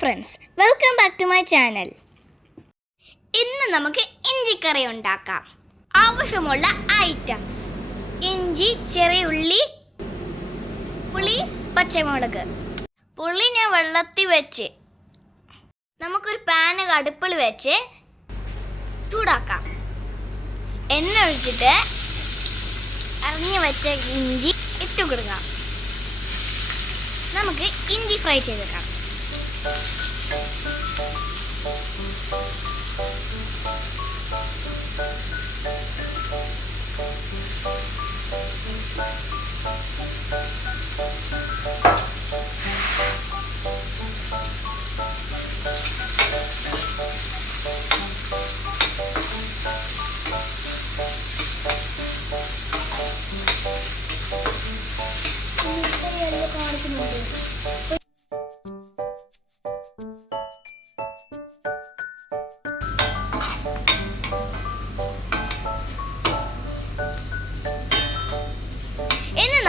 Friends welcome back to my channel ഇന്ന് നമുക്ക് ഇഞ്ചിക്കറി ഉണ്ടാക്കാം. ആവശ്യമുള്ള ഐറ്റംസ് ഇഞ്ചി ചെറിയ ഉള്ളി പുളി പച്ചമുളക്. പുളി ഞാൻ വെള്ളത്തിൽ വെച്ച് നമുക്കൊരു പാന് അടുപ്പിൽ വെച്ച് ചൂടാക്കാം. എണ്ണ ഒഴിച്ചിട്ട് അരിഞ്ഞു വെച്ച ഇഞ്ചി ഇട്ട് കൊടുക്കാം. നമുക്ക് ഇഞ്ചി ഫ്രൈ ചെയ്തെടുക്കാം. ഇനി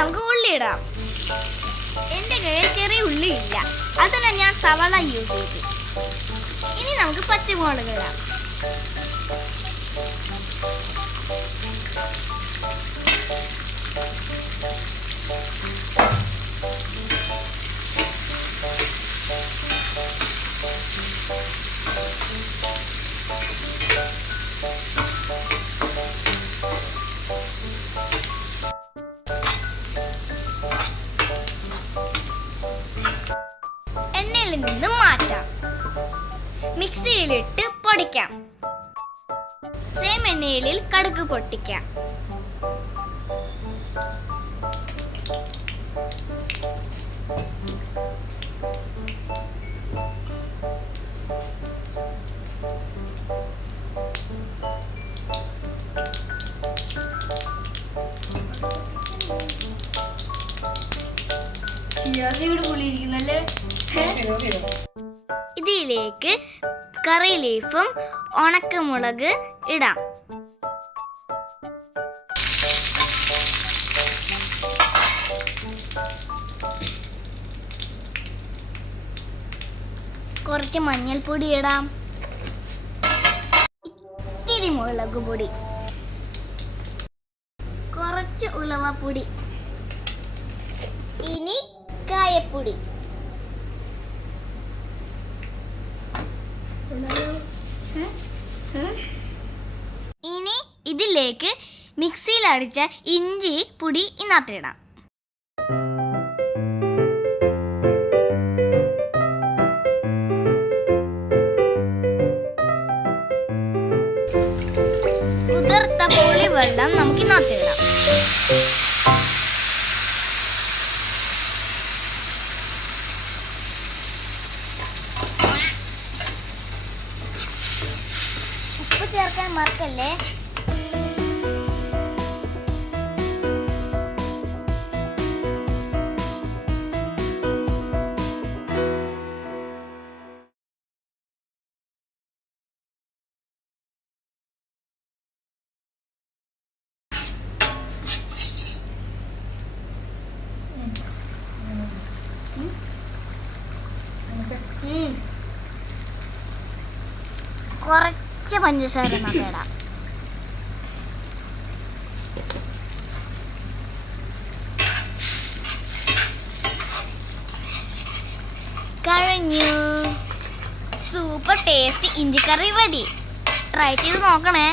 നമുക്ക് ഉള്ളി ഇടാം. എന്റെ കയ്യിൽ ചെറിയ ഉള്ളി ഇല്ല. അതിനാണ് ഞാൻ സവാള യൂസ് ചെയ്തു. ഇനി നമുക്ക് പച്ചമുളക് ഇടാം. നിന്ന് മാറ്റാം. മിക്സിയിലിട്ട് പൊടിക്കാം. സെയിം എണ്ണയിൽ കടുക് പൊട്ടിക്കാം. ഇവിടെ പുളിയിരിക്കുന്നല്ലേ? ഇതിലേക്ക് കറി ലീഫും ഉണക്കമുളക് ഇടാം. കുറച്ച് മഞ്ഞൾപ്പൊടി ഇടാം. ഇത്തിരി മുളക് പൊടി. കുറച്ച് ഉളവപ്പൊടി ഇനി കായപ്പൊടി. ഇനി ഇതിലേക്ക് മിക്സിയിൽ അടിച്ച ഇഞ്ചി പൊടി ഇതിനകത്തിടാം കുതിർത്ത പുളി വെള്ളം നമുക്ക് ഇതിനകത്തിടാം ഉപ്പ് ചേർക്കാൻ മറക്കല്ലേ? ഉം. കുറച്ച് പഞ്ചസാര നമുക്ക് ഇടാം കഴിഞ്ഞു സൂപ്പർ ടേസ്റ്റ് ഇഞ്ചിക്കറി വടി ട്രൈ ചെയ്ത് നോക്കണേ.